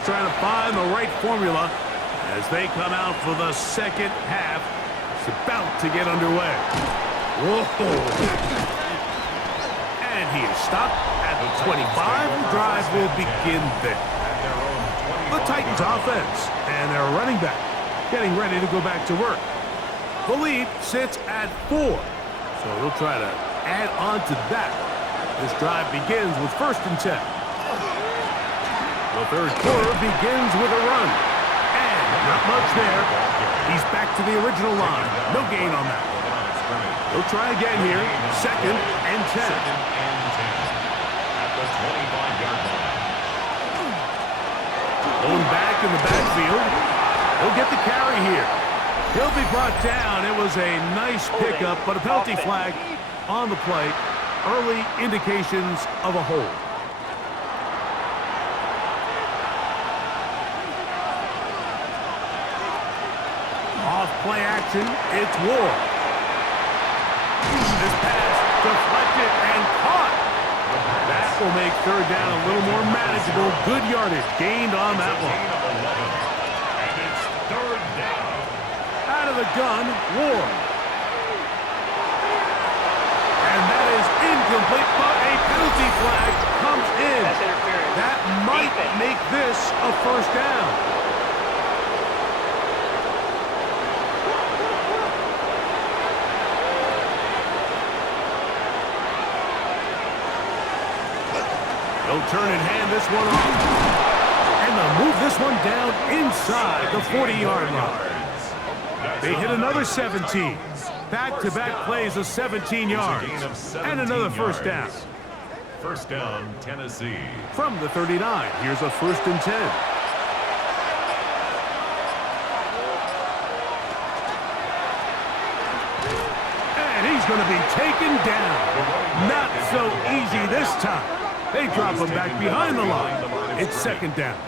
Trying to find the right formula as they come out for the second half. It's about to get underway. Whoa. And he is stopped at the 25. The drive will begin there. The Titans offense and their running back getting ready to go back to work. The lead sits at 4. So they'll try to add on to that. This drive begins with 1st and 10. The third quarter begins with a run. And not much there. He's back to the original line. No gain on that. He'll try again here. 2nd and 10. At the 25-yard line. Going back in the backfield. He'll get the carry here. He'll be brought down. It was a nice pickup, but a penalty flag on the play. Early indications of a hold. Off play action, it's Ward. This pass deflected and caught. That will make 3rd down a little more manageable. Good yardage gained on that one. And it's 3rd down. Out of the gun, Ward. And that is incomplete, but a penalty flag comes in. That might make this a 1st down. They'll turn and hand this one off. And they'll move this one down inside the 40-yard line. They hit another 17. Back-to-back plays of 17 yards. And another 1st down. 1st down, Tennessee. From the 39, here's a 1st and 10. And he's going to be taken down. Not so easy this time. They drop him back behind the line. It's 2nd down.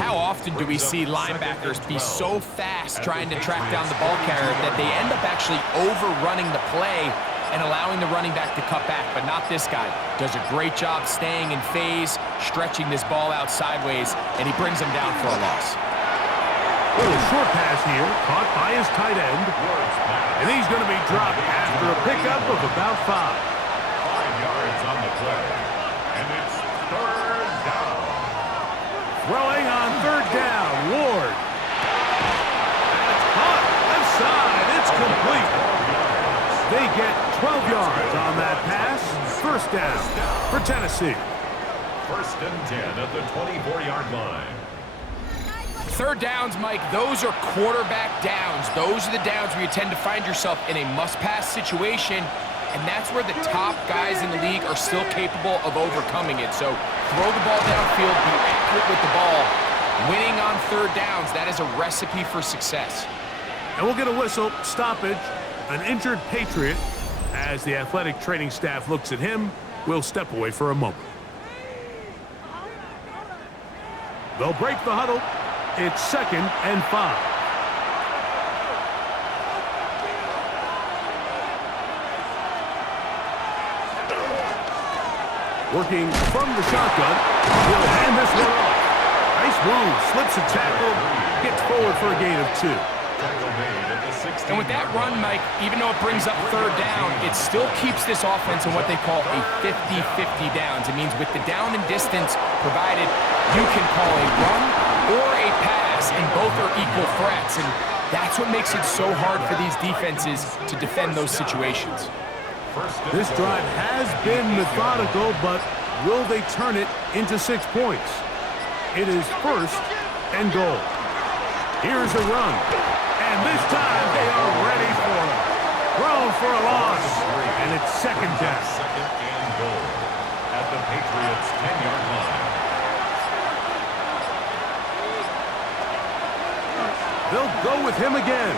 How often do we see linebackers be so fast trying to track down the ball carrier that they end up actually overrunning the play and allowing the running back to cut back? But not this guy. Does a great job staying in phase, stretching this ball out sideways, and he brings him down for a loss. Little short pass here, caught by his tight end. And he's going to be dropped after a pickup of about 5. 5 yards on the play. And it's 3rd down. Throwing on 3rd down, Ward. That's caught. Left side. It's complete. They get 12 yards on that pass. 1st down for Tennessee. 1st and 10 at the 24-yard line. 3rd downs, Mike, those are quarterback downs. Those are the downs where you tend to find yourself in a must-pass situation, and that's where the top guys in the league are still capable of overcoming it. So throw the ball downfield, be accurate with the ball. Winning on 3rd downs, that is a recipe for success. And we'll get a whistle, stoppage, an injured Patriot. As the athletic training staff looks at him, we'll step away for a moment. They'll break the huddle. It's 2nd and 5. Working from the shotgun, he'll hand this one off. Nice move, slips a tackle, gets forward for a gain of 2. And with that run, Mike, even though it brings up 3rd down, it still keeps this offense in what they call a 50-50 downs. It means with the down and distance provided, you can call a run or a pass, and both are equal threats. And that's what makes it so hard for these defenses to defend those situations. This drive has been methodical, but will they turn it into 6 points? It is 1st and goal. Here's a run. And this time they are ready for it. Thrown for a loss. And it's 2nd down. 2nd and goal at the Patriots' 10-yard line. They'll go with him again.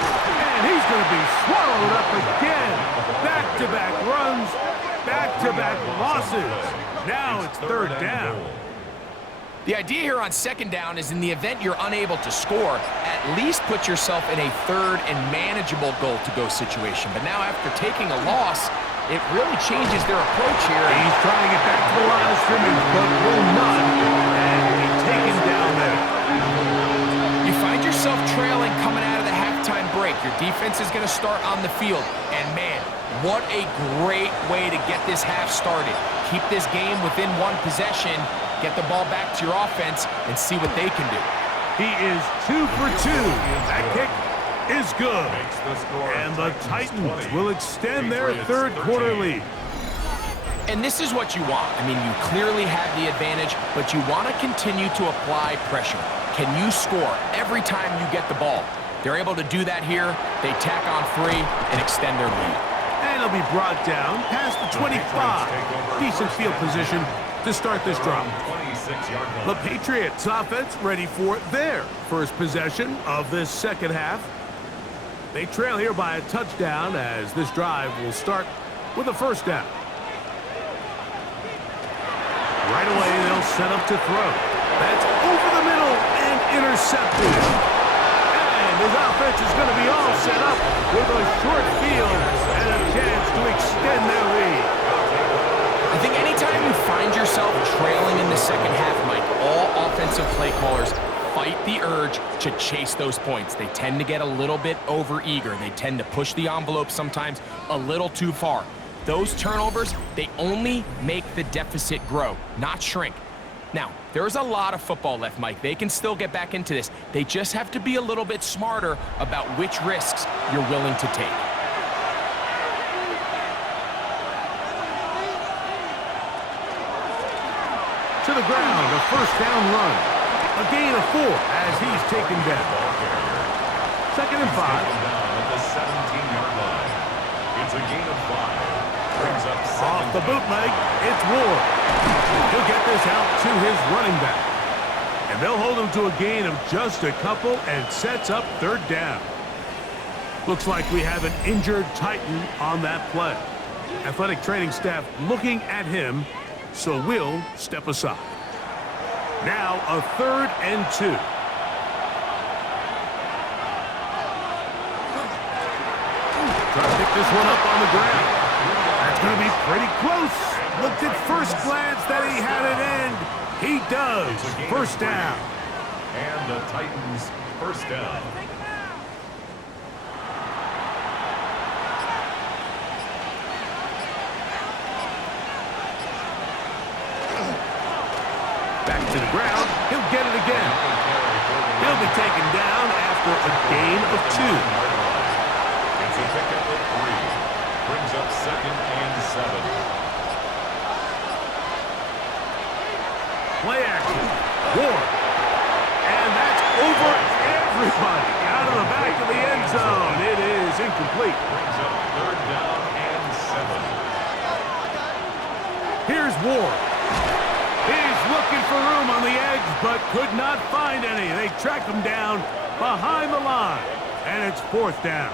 And he's going to be swallowed up again. Back-to-back runs, back-to-back losses. Now it's 3rd down. The idea here on 2nd down is in the event you're unable to score, at least put yourself in a 3rd and manageable goal-to-go situation. But now after taking a loss, it really changes their approach here. He's trying to get back to the line of scrimmage, but will not. And Your defense is going to start on the field. And, man, what a great way to get this half started. Keep this game within one possession, get the ball back to your offense, and see what they can do. He is 2 for 2. That kick is good. And the Titans will extend their third quarter lead. And this is what you want. I mean, you clearly have the advantage, but you want to continue to apply pressure. Can you score every time you get the ball? They're able to do that here. They tack on 3 and extend their lead. And it'll be brought down past the 25. Decent field position to start this drive. The Patriots offense ready for their first possession of this second half. They trail here by a touchdown as this drive will start with a first down. Right away, they'll set up to throw. That's over the middle and intercepted. And his offense is going to be all set up with a short field and a chance to extend their lead. I think anytime you find yourself trailing in the second half, Mike, all offensive play callers fight the urge to chase those points. They tend to get a little bit overeager. They tend to push the envelope sometimes a little too far. Those turnovers, they only make the deficit grow, not shrink. Now, there's a lot of football left, Mike. They can still get back into this. They just have to be a little bit smarter about which risks you're willing to take. To the ground, a first down run. A gain of 4 as he's taken down. 2nd and 5. At the 17-yard line. It's a gain of 5. Brings up Off the bootleg, it's Ward. He'll get this out to his running back. And they'll hold him to a gain of just a couple and sets up third down. Looks like we have an injured Titan on that play. Athletic training staff looking at him, so we'll step aside. Now a 3rd and 2. Try to pick this one up on the ground. That's going to be pretty close. Looked at first glance that he had it end. He does. First down. And the Titans first down. Back to the ground. He'll get it again. He'll be taken down after a gain of 2. It's a pickup of 3. Brings up 2nd and 7. Play action. Ward. And that's over everybody. Out of the back of the end zone. It is incomplete. Brings up 3rd down and 7. Here's Ward. He's looking for room on the edge, but could not find any. They track him down behind the line. And it's 4th down.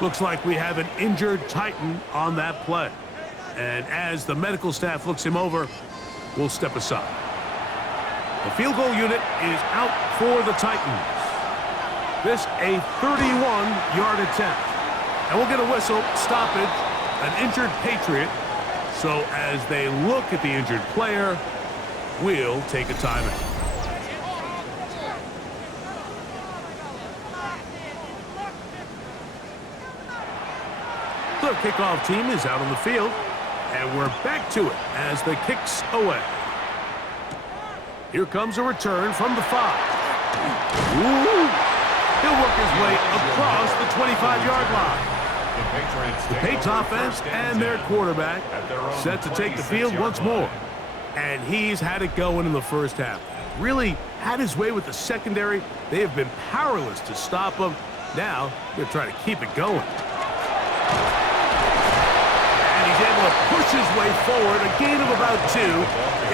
Looks like we have an injured Titan on that play. And as the medical staff looks him over, we'll step aside. The field goal unit is out for the Titans. This a 31-yard attempt. And we'll get a whistle, stoppage, an injured Patriot. So as they look at the injured player, we'll take a timeout. The kickoff team is out on the field, and we're back to it as the kick's away. Here comes a return from the 5. Ooh. He'll work his way across the 25-yard line. The Patriots offense and their quarterback set to take the field once more. And he's had it going in the first half. Really had his way with the secondary. They have been powerless to stop him. Now they're trying to keep it going. And he's able to push his way forward. A gain of about 2.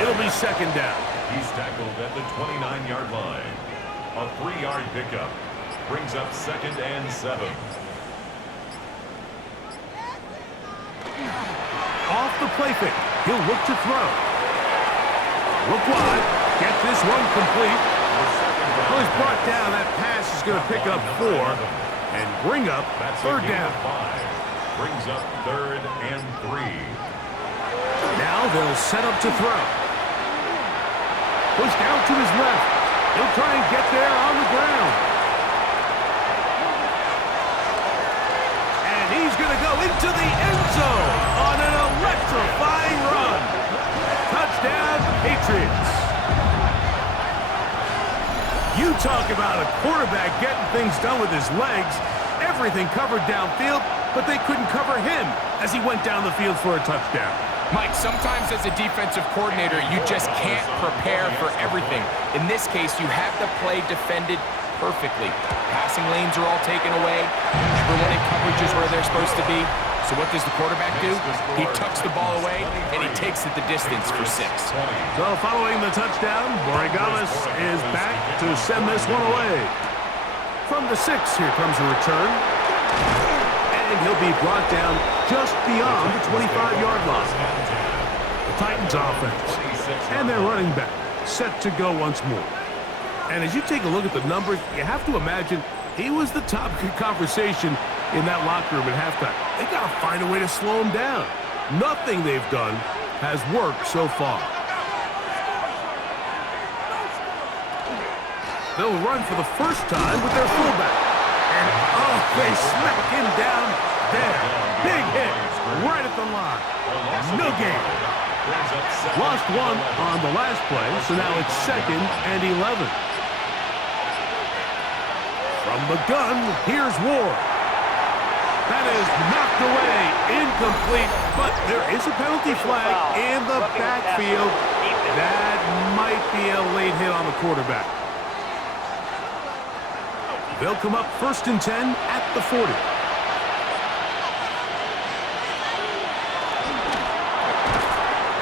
It'll be 2nd down. He's tackled at the 29-yard line. A 3-yard pickup. Brings up 2nd and 7. Off the play fake. He'll look to throw. Look wide. Get this one complete. Well, he's brought down. That pass is going to pick up 4 and bring up 3rd down. 5. Brings up 3rd and 3. Now they'll set up to throw. Pushed out to his left. He'll try and get there on the ground. going to go into the end zone on an electrifying run. Touchdown, Patriots. You talk about a quarterback getting things done with his legs. Everything covered downfield, but they couldn't cover him as he went down the field for a touchdown. Mike, sometimes as a defensive coordinator, you just can't prepare for everything. In this case, you have the play defended perfectly. Passing lanes are all taken away. Everyone in coverage is where they're supposed to be. So what does the quarterback do? He tucks the ball away, and he takes it the distance for 6. So following the touchdown, Borregales is back to send this one away. From the 6, here comes a return. And he'll be brought down just beyond the 25-yard line. The Titans offense and their running back set to go once more. And as you take a look at the numbers, you have to imagine he was the topic of conversation in that locker room at halftime. They got to find a way to slow him down. Nothing they've done has worked so far. They'll run for the first time with their fullback. And, oh, they smack him down there. Big hit right at the line. No gain. Lost one on the last play, so now it's 2nd and 11. From the gun, here's Ward. That is knocked away, incomplete, but there is a penalty flag in the backfield. That might be a late hit on the quarterback. They'll come up 1st and 10 at the 40.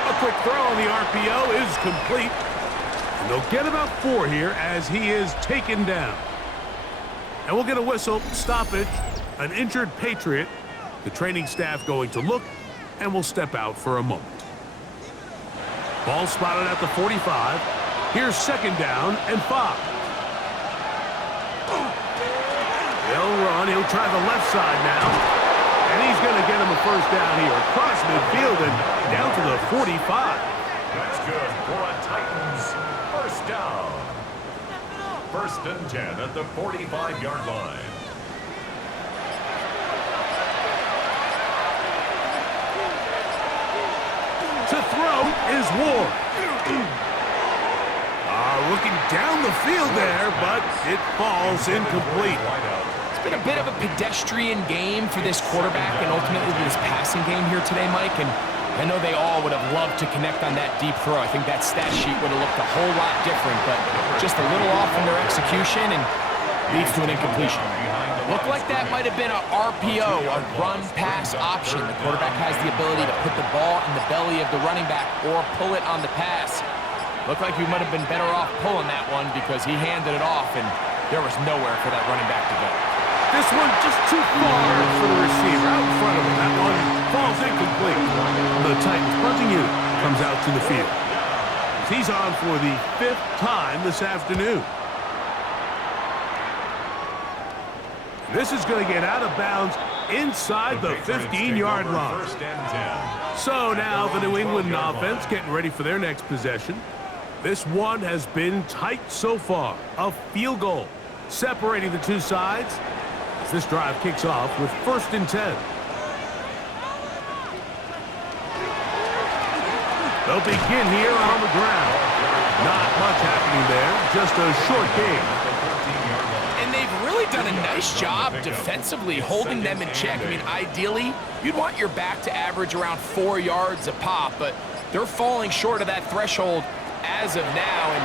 A quick throw on the RPO is complete. And they'll get about 4 here as he is taken down. And we'll get a whistle, stoppage, an injured Patriot. The training staff going to look, and will step out for a moment. Ball spotted at the 45. Here's 2nd down and 5. They'll run. He'll try the left side now. And he's going to get him a 1st down here. Across midfield and down to the 45. That's good for a Titans 1st down. 1st and 10 at the 45-yard line. To throw is Ward. Looking down the field there, but it falls incomplete. It's been a bit of a pedestrian game for this quarterback and ultimately this passing game here today, Mike. And I know they all would have loved to connect on that deep throw. I think that stat sheet would have looked a whole lot different, but just a little off in their execution and leads to an incompletion. Looked like that might have been an RPO, a run-pass option. The quarterback has the ability to put the ball in the belly of the running back or pull it on the pass. Looked like he might have been better off pulling that one because he handed it off, and there was nowhere for that running back to go. This one just too far for the receiver out in front of him. That one falls incomplete. The Titans punting unit comes out to the field. He's on for the 5th time this afternoon. This is going to get out of bounds inside the 15-yard line. So now the New England offense getting ready for their next possession. This one has been tight so far. A field goal separating the two sides as this drive kicks off with 1st and 10. They'll begin here on the ground. Not much happening there, just a short game. And they've really done a nice job defensively holding them in check. I mean, ideally, you'd want your back to average around 4 yards a pop, but they're falling short of that threshold as of now, and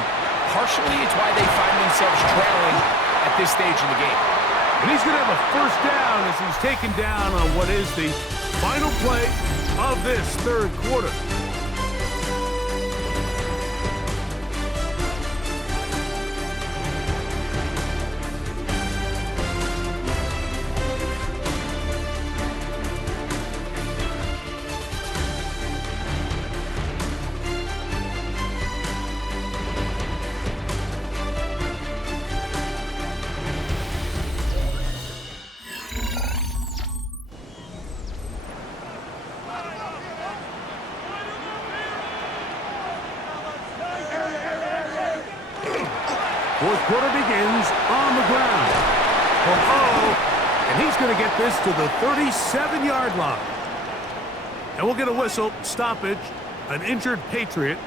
partially it's why they find themselves trailing at this stage in the game. And he's going to have a 1st down as he's taken down on what is the final play of this 3rd quarter. Fourth quarter begins on the ground. Oh, And he's going to get this to the 37-yard line. And we'll get a whistle, stoppage, an injured Patriot.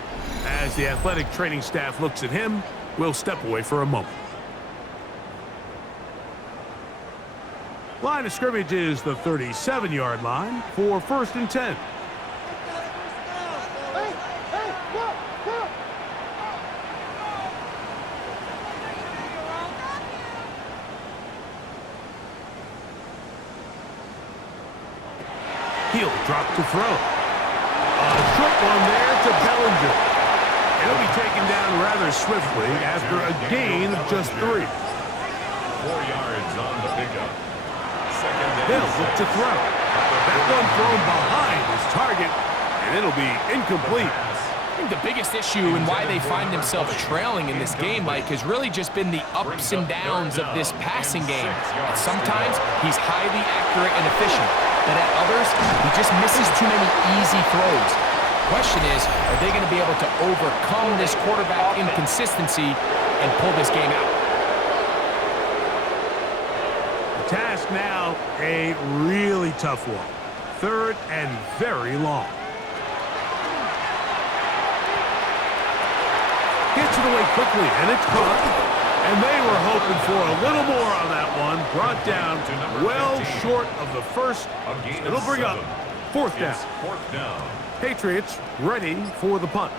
As the athletic training staff looks at him, we'll step away for a moment. Line of scrimmage is the 37-yard line for 1st and 10. He'll drop to throw. A short one there to Bellinger. He'll be taken down rather swiftly after a gain of just 3. 4 yards on the pickup. They'll look to throw. That one thrown behind his target, and it'll be incomplete. I think the biggest issue and why they find themselves trailing in this game, Mike, has really just been the ups and downs of this passing game. And sometimes he's highly accurate and efficient, but at others, he just misses too many easy throws. Question is, are they going to be able to overcome this quarterback inconsistency and pull this game out? The task now, a really tough one. 3rd and very long. Gets it away quickly, and it's caught. And they were hoping for a little more on that one. Brought down well short of the first. It'll bring up 4th down. 4th down. Patriots ready for the punt.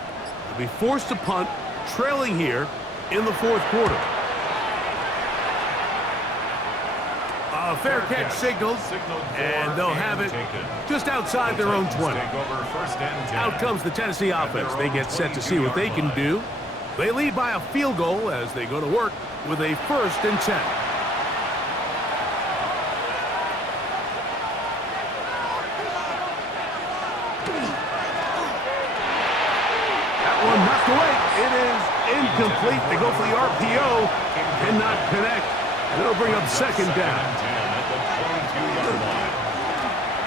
They'll be forced to punt, trailing here in the 4th quarter. A fair catch signaled, and they'll have it just outside their own 20. Out comes the Tennessee offense. They get set to see what they can do. They lead by a field goal as they go to work with a 1st and 10. That one knocked away. It is incomplete. They go for the RPO. Cannot connect. And it'll bring up 2nd down.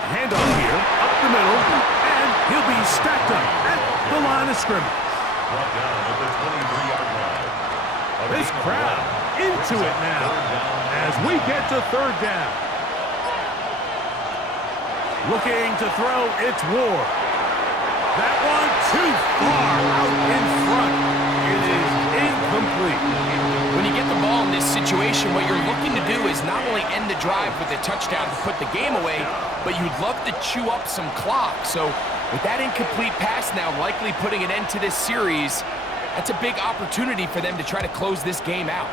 Handoff here, up the middle, and he'll be stacked up at the line of scrimmage. Brought down at the 23-yard line. This crowd into it now as we get to 3rd down. Looking to throw, it's Ward. That one too far out in front. It is incomplete. When you get the ball in this situation, what you're looking to do is not only end the drive with a touchdown to put the game away, but you'd love to chew up some clock. So with that incomplete pass now likely putting an end to this series, that's a big opportunity for them to try to close this game out.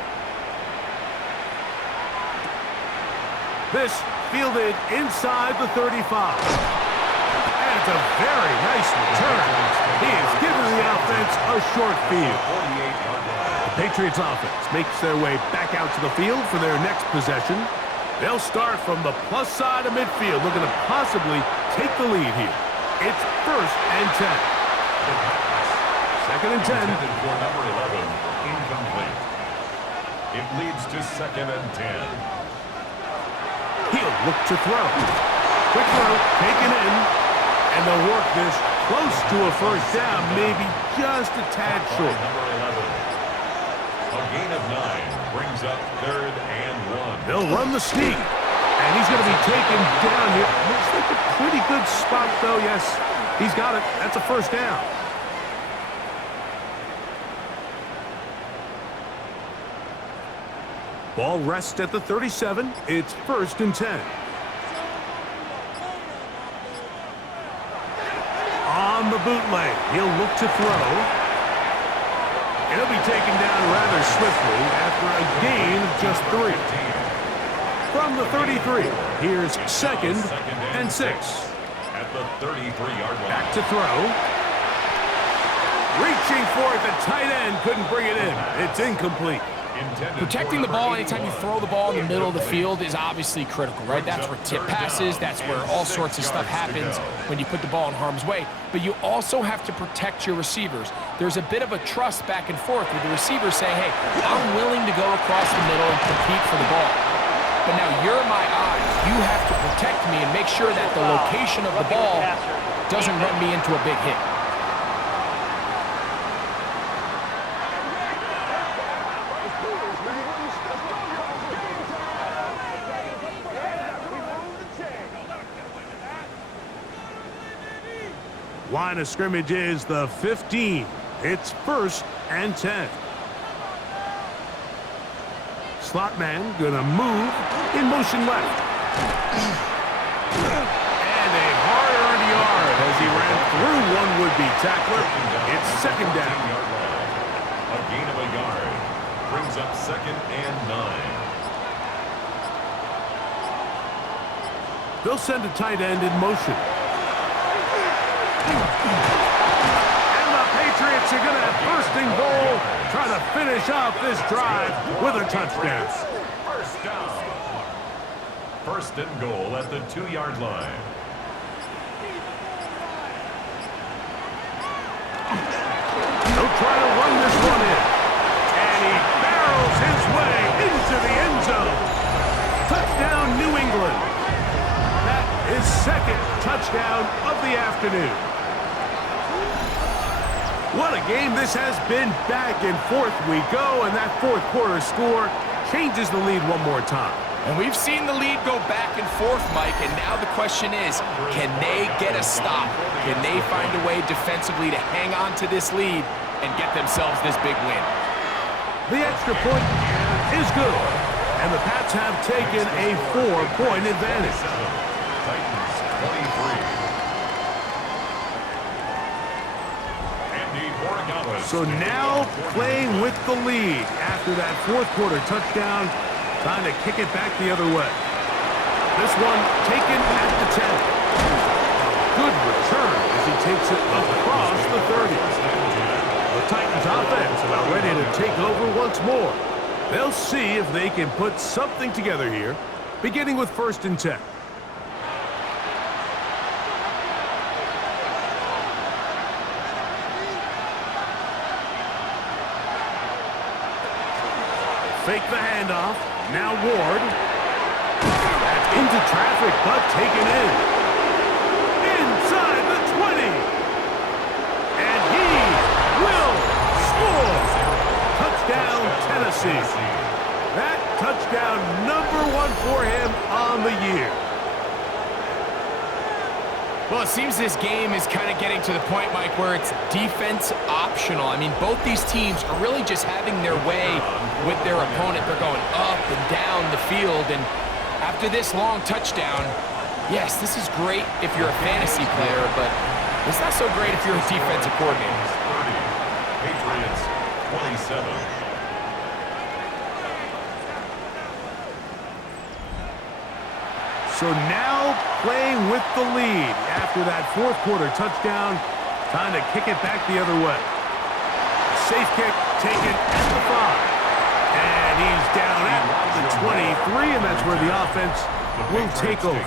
This fielded inside the 35. And it's a very nice return. He is giving the offense a short field. The Patriots offense makes their way back out to the field for their next possession. They'll start from the plus side of midfield, looking to possibly take the lead here. It's 1st and 10. 2nd and 10. For number 11, incomplete. It leads to 2nd and 10. He'll look to throw. Quick throw, taken in, and they'll work this close to a 1st down, maybe just a tad short. Number 11. A gain of 9 brings up 3rd and 1. They'll run the sneak, and he's going to be taken down here. Looks like a pretty good spot, though. Yes, he's got it. That's a 1st down. Ball rests at the 37. It's 1st and 10. On the bootleg, he'll look to throw. He'll be taken down rather swiftly after a gain of just 3. From the 33, here's 2nd and 6. At the 33-yard line. Back to throw. Reaching for it, the tight end couldn't bring it in. It's incomplete. Protecting the ball anytime you throw the ball in the middle of the field is obviously critical, right? That's where tip passes, that's where all sorts of stuff happens when you put the ball in harm's way. But you also have to protect your receivers. There's a bit of a trust back and forth with the receiver saying, hey, I'm willing to go across the middle and compete for the ball. But now you're my eyes. You have to protect me and make sure that the location of the ball doesn't run me into a big hit. Line of scrimmage is the 15. It's 1st and 10. Slot man gonna move in motion left. And a hard-earned yard as he ran through one would-be tackler. It's 2nd down. A gain of a yard brings up 2nd and 9. They'll send a tight end in motion. And the Patriots are going to have 1st and goal, trying to finish off this drive with a touchdown. 1st down. 1st and goal at the 2-yard line. They'll try to run this one in. And he barrels his way into the end zone. Touchdown, New England. That is 2nd touchdown of the afternoon. What a game this has been. Back and forth we go, and that 4th quarter score changes the lead one more time. And we've seen the lead go back and forth, Mike, and now the question is, can they get a stop? Can they find a way defensively to hang on to this lead and get themselves this big win? The extra point is good, and the Pats have taken a 4-point advantage. Titans 23. So now playing with the lead after that 4th quarter touchdown, trying to kick it back the other way. This one taken at the 10. Good return as he takes it across the 30. The Titans offense about ready to take over once more. They'll see if they can put something together here, beginning with 1st and 10. Fake the handoff. Now Ward. That's into traffic, but taken in. Inside the 20. And he will score. Touchdown, Tennessee. That touchdown #1 for him on the year. Well, it seems this game is kind of getting to the point, Mike, where it's defense optional. I mean, both these teams are really just having their way with their opponent. They're going up and down the field, and after this long touchdown, yes, this is great if you're a fantasy player, but it's not so great if you're a defensive coordinator. 30. Patriots 27. So now playing with the lead after that 4th quarter touchdown, trying to kick it back the other way. Safe kick taken at the 5. And he's down at the 23, and that's where the offense will take over.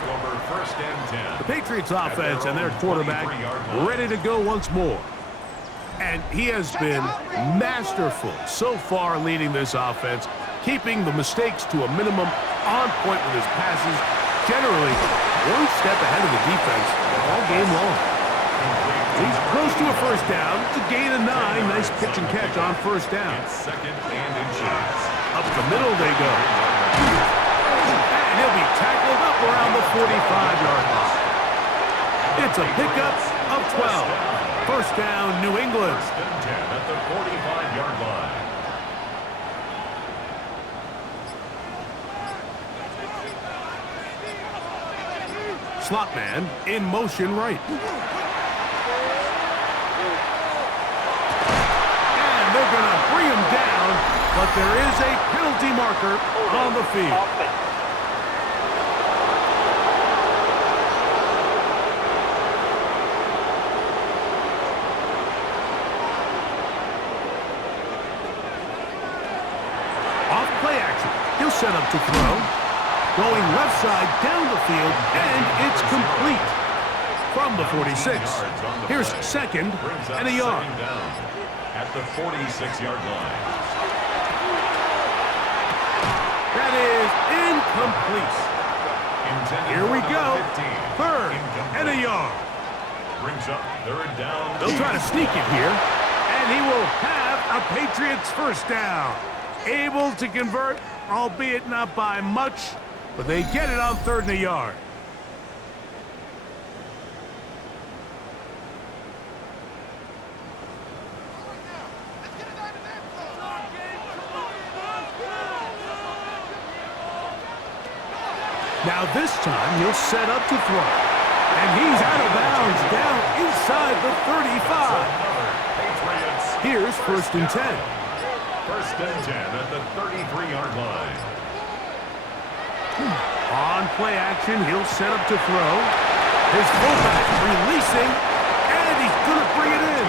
1st and 10. The Patriots offense and their quarterback ready to go once more. And he has been masterful so far leading this offense, keeping the mistakes to a minimum, on point with his passes, generally one step ahead of the defense all game long. He's close to a 1st down. It's a gain of 9. Nice pitch and catch on 1st down. It's 2nd and inches. Up the middle they go. And he'll be tackled up around the 45-yard line. It's a pickup of 12. 1st down, New England. 1st and 10 at the 45-yard line. Slot man in motion right. And they're going to bring him down, but there is a penalty marker on the field. Off play action. He'll set up to throw. Going left side down the field, and it's complete. From the 46, here's 2nd and a yard. Down at the 46-yard line. That is incomplete. Here we go. 3rd and a yard. Brings up 3rd down. They'll try to sneak it here, and he will have a Patriots 1st down. Able to convert, albeit not by much, but they get it on 3rd and a yard. Now this time he'll set up to throw. And he's out of bounds down inside the 35. Here's 1st and 10. 1st and 10 at the 33-yard line. On play action, he'll set up to throw. His fullback releasing, and he's going to bring it in.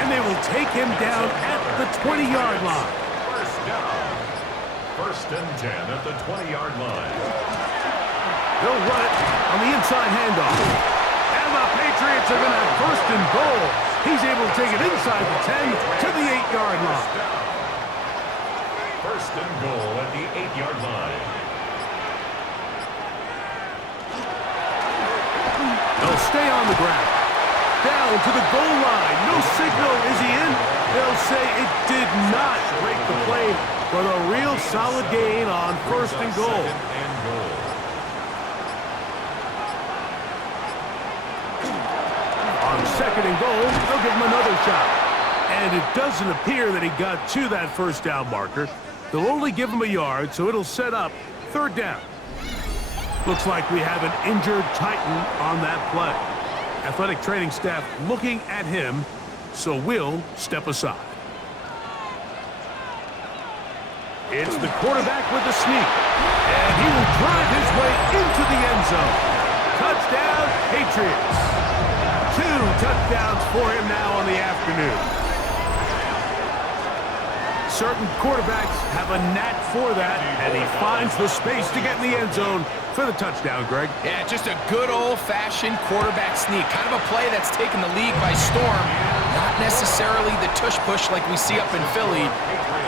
And they will take him down at the 20-yard line. 1st down. 1st and 10 at the 20-yard line. They'll run it on the inside handoff. And the Patriots are going to have 1st and goal. He's able to take it inside the 10 to the 8-yard line. 1st and goal at the 8-yard line. They'll stay on the ground. Down to the goal line. No signal. Is he in? They'll say it did not break the plane, but a real solid gain on 1st and goal. On 2nd and goal, they'll give him another shot. And it doesn't appear that he got to that 1st down marker. They'll only give him a yard, so it'll set up 3rd down. Looks like we have an injured Titan on that play. Athletic training staff looking at him, so we'll step aside. It's the quarterback with the sneak, and he will drive his way into the end zone. Touchdown, Patriots. 2 touchdowns for him now on the afternoon. Certain quarterbacks have a knack for that, and he finds the space to get in the end zone for the touchdown, Greg. Yeah, just a good old-fashioned quarterback sneak. Kind of a play that's taken the league by storm. Not necessarily the tush-push like we see up in Philly,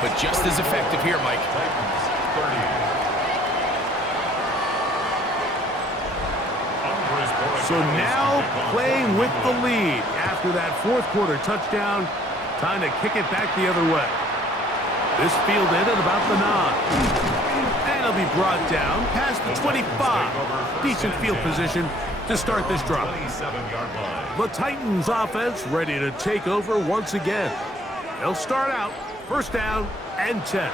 but just as effective here, Mike. So now playing with the lead after that 4th quarter touchdown. Time to kick it back the other way. This field end at about the 9. And it'll be brought down past the 25. Decent field position to start this drive. The Titans offense ready to take over once again. They'll start out 1st down and 10.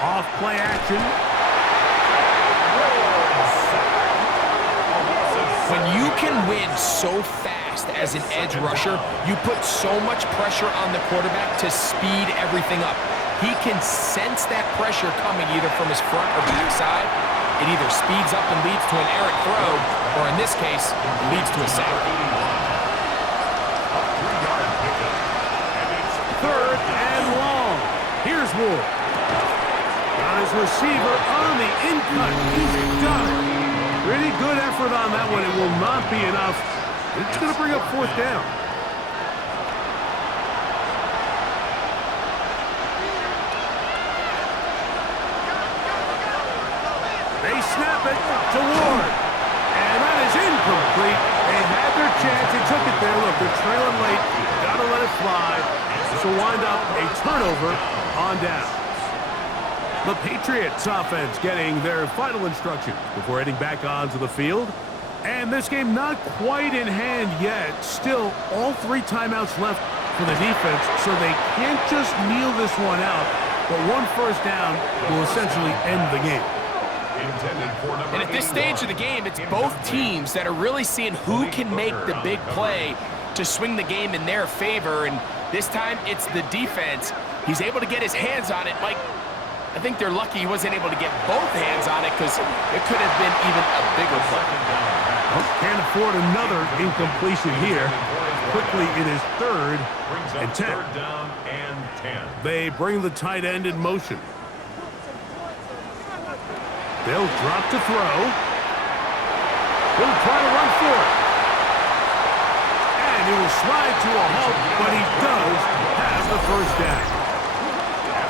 Off play action. When you can win so fast as an edge rusher, you put so much pressure on the quarterback to speed everything up. He can sense that pressure coming either from his front or back side. It either speeds up and leads to an errant throw, or in this case, leads to a sack. 3rd and long. Here's Ward. Got his receiver on the in-cut. He's done it. Pretty good effort on that one. It will not be enough. It's going to bring up 4th down. They snap it to Ward. And that is incomplete. They had their chance. They took it there. Look, they're trailing late. Got to let it fly. This will wind up a turnover on down. The Patriots offense getting their final instructions before heading back onto the field. And this game not quite in hand yet. Still, all 3 timeouts left for the defense, so they can't just kneel this one out. But 1 1st down will essentially end the game. And at this stage of the game, it's both teams that are really seeing who can make the big play to swing the game in their favor. And this time, it's the defense. He's able to get his hands on it. Mike, I think they're lucky he wasn't able to get both hands on it because it could have been even a bigger play. Well, can't afford another incompletion here. Quickly, it is 3rd and 10. They bring the tight end in motion. They'll drop to throw. He'll try to run for it. And he will slide to a halt, but he does have the 1st down.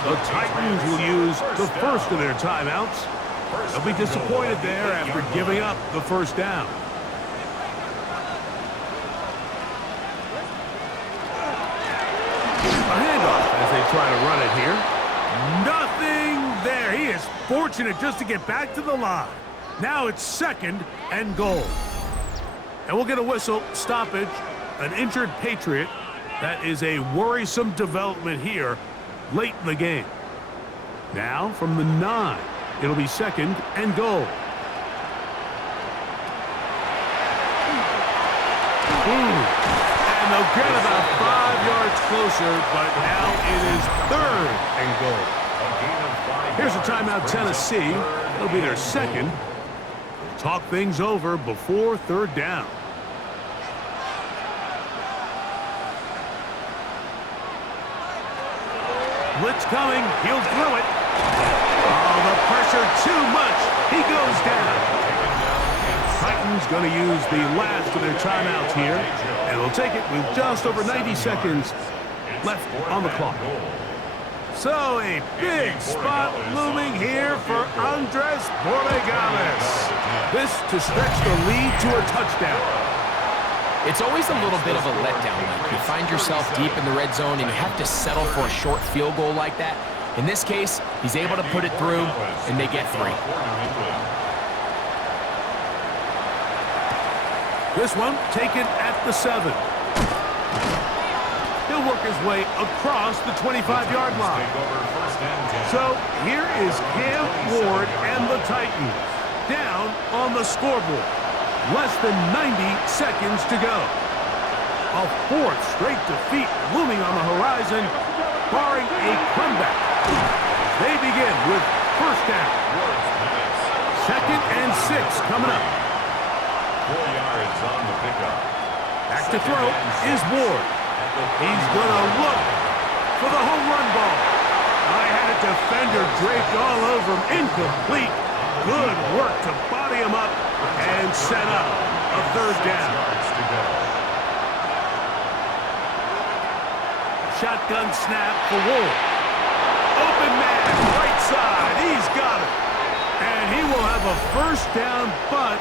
The Titans will use the 1st of their timeouts. They'll be disappointed there after giving up the 1st down. A handoff as they try to run it here. Nothing there. He is fortunate just to get back to the line. Now it's 2nd and goal. And we'll get a whistle, stoppage, an injured Patriot. That is a worrisome development here late in the game. Now from the 9, it'll be 2nd and goal. And they'll get about 5 yards closer, but now it is 3rd and goal. Here's a timeout, Tennessee. It'll be their 2nd. Talk things over before 3rd down. Blitz coming. He'll throw it. Oh, the pressure too much. He goes down. Titans going to use the last of their timeouts here, and they'll take it with just over 90 seconds left on the clock. So a big spot looming here for Andres Borregales. This to stretch the lead to a touchdown. It's always a little bit of a letdown. Like you find yourself deep in the red zone and you have to settle for a short field goal like that. In this case, he's able to put it through, and they get 3. This one taken at the 7. He'll work his way across the 25-yard line. So here is Cam Ward and the Titans down on the scoreboard. Less than 90 seconds to go. A 4th straight defeat looming on the horizon, barring a comeback. They begin with 1st down. 2nd and 6 coming up. 4 yards on the pickup. Back to throw is Ward. He's going to look for the home run ball. I had a defender draped all over him. Incomplete. Good work to body him up and set up a 3rd down. Shotgun snap for Ward. Open man, right side. He's got it. And he will have a 1st down, but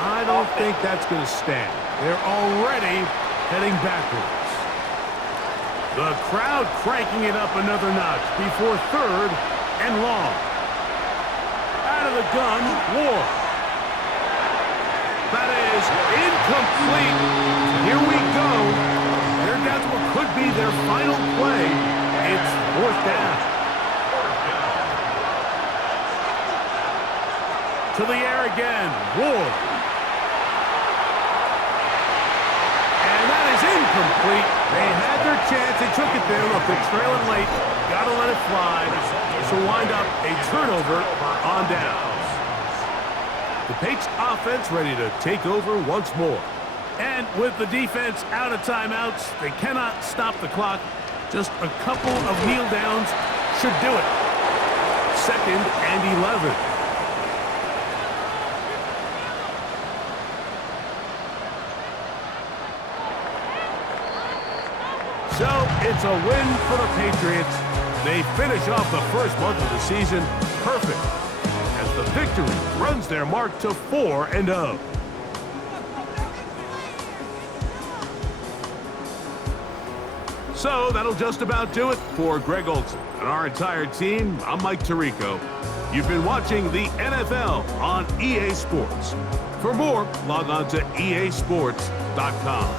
I don't think that's going to stand. They're already heading backwards. The crowd cranking it up another notch before 3rd and long. Out of the gun, Ward. That is incomplete. Here we go. They're down to what could be their final play. It's 4th down. To the air again, Ward. And that is incomplete. They had their chance. They took it there. Look, they're trailing late. Got to let it fly. So wind up a turnover on downs. The Patriots offense ready to take over once more. And with the defense out of timeouts, they cannot stop the clock. Just a couple of kneel downs should do it. 2nd and 11. So it's a win for the Patriots. They finish off the first month of the season perfect as the victory runs their mark to 4-0. So that'll just about do it for Greg Olsen and our entire team. I'm Mike Tirico. You've been watching the NFL on EA Sports. For more, log on to easports.com.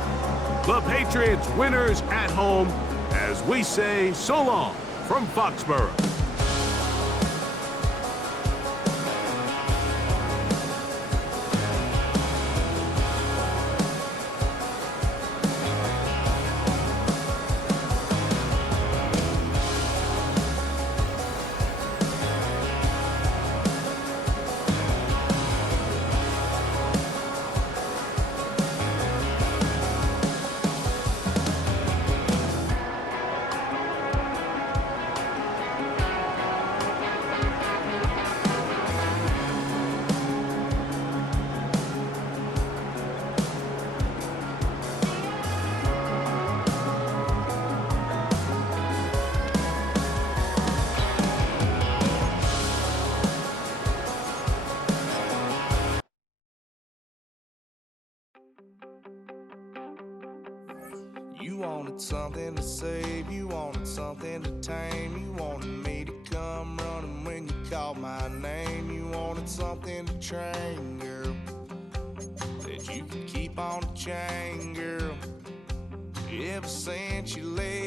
The Patriots winners at home as we say so long from Foxborough. You wanted something to save, you wanted something to tame, you wanted me to come running when you called my name, you wanted something to train, girl, that you could keep on the chain, girl. Ever since you left